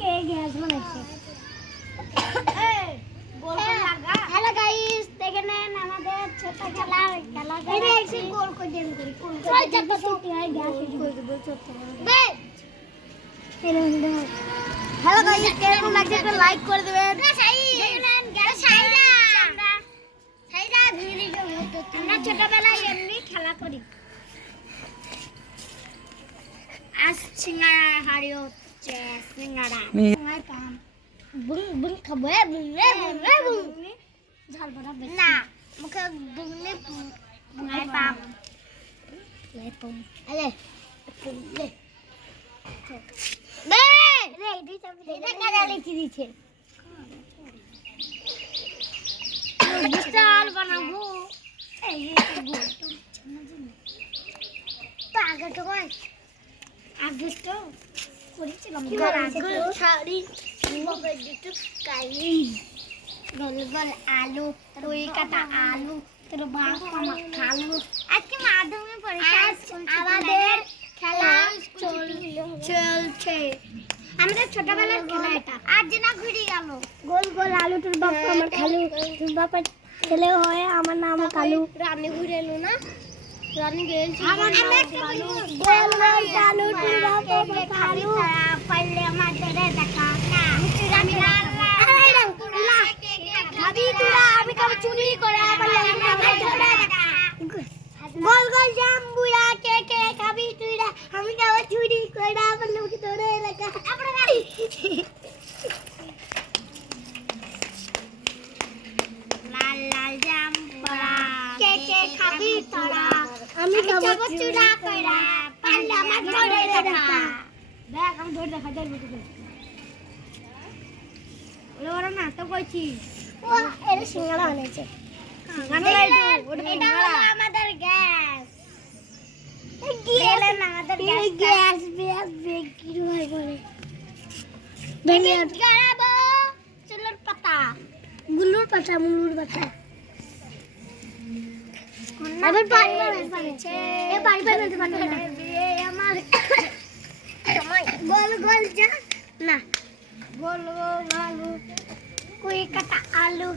Gas বানাইছে। Hello guys, দেখে নেন আমাদের ছোট খেলা এসে গোল করে দেন করি কোন চারটা সত্যি হয় গ্যাস করে দেব ছোট হ্যালো গাইস, কেমন লাগছে একটা লাইক করে দিবেন। দেখে নেন গ্যাস সাইরা ভিডিও আমরা ছোটবেলায় এমনি খেলা করি। আজ সিঙ্গারা হারি হচ্ছে সিঙ্গারা বুং বুং খাবো বুং রে বুং ঝাল বড়া বেশি না মুখে বুংলে বুঙাই পাম লাই পাম আলে লে বে রে দি চাবি দে কাটা লিখি দিছে বিশাল বানাবো এই গোল তো আগে তো করেছিলাম শাড়ি গোল গোল আলু রুই কাটা আলু তোর বাপ মা খালু আজকে মাধ্যমিক পরীক্ষা আমাদের খেলা চলছে আমাদের ছোটবেলার খেলা এটা আজ না ঘুরে গেল গোল গোল আলু তোর বাপ আমার খালু তোর বাপের ছেলে হয় আমার নাম কালু রানী ঘুরে এলো না রানী গেলছি আমার নাম কালু গোল গোল আলু তোর বাপ খালু পারলে আমাদের দেখা না রানী খাবি তোরা আমি কবে চুরি করে পারলে আমাদের দেখা গোল গোল জাম্বুরা কে কে খাবি তোরা আমি কবে চুরি করে পারলে ওকে ধরে দেখা আমরা গাড়ি লাল লাল জাম্বুরা কে কে খাবি তোরা আমি কবে চুরি করে পারলে আমাদের ধরে দেখা দেখ আমি ধরে দেখা যাবে তোকে ওরা না তো কইছি ও এর সিঙ্গাড়া আনেছে এটা হলো আমাদের গ্যাস গ্যাস কি হয় করে ভেঙে গাড়াবো চুলুর পাতা মুলুর পাতা আবার পানি বানাইছে এ পানি বানাইতে পারবে না আমার গোল গোল যা না গোল গোল আলু কুই কাটা আলু